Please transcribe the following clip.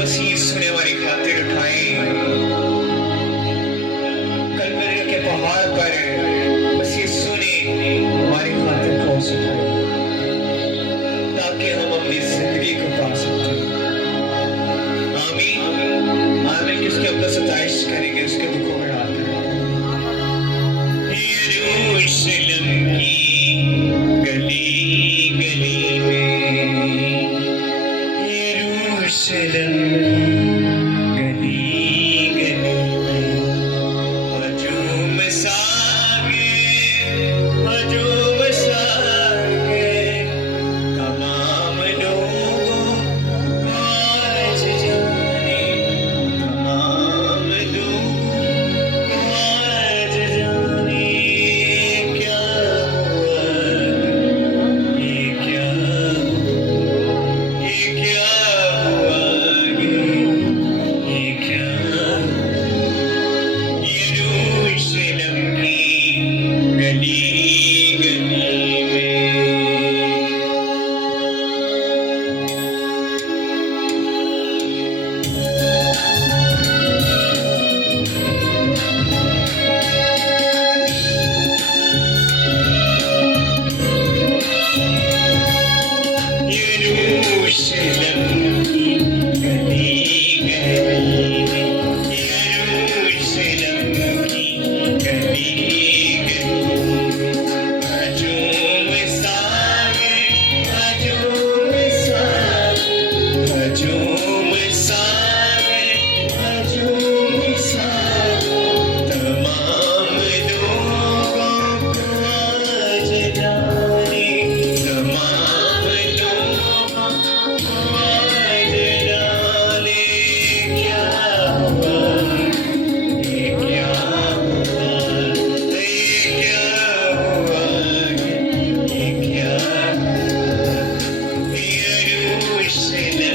मसीह यीशु ने हमारी खातिर उठाए कलवरी के पहाड़ पर। मसीह यीशु ने हमारी खातिर क्रॉस उठाई ताकि हम अपनी जिंदगी को पा सकते हैं। आमीन आमीन। किसके अपना सताइश करेंगे, उसके दुखों में हाथ यरूशलेम की गली गली में, यरूशलेम गली गली में हजूम सागे तमाम लोगों आज जाने, तमाम लोगों आज जाने क्या हुआ, ये क्या हुआ, ये क्या यरूशलेम की गली गली में। यरूशलेम की गली गली में, यरूशलेम की गली गली में हजूम सागे, हजूम सागे, हजूम सागे, हजूम सागे तमाम लोगों को आज जाने, तमाम लोगों को आज जाने क्या हुआ, ये क्या हुआ, ये क्या हुआ, ये क्या हुआ। यरूशलेम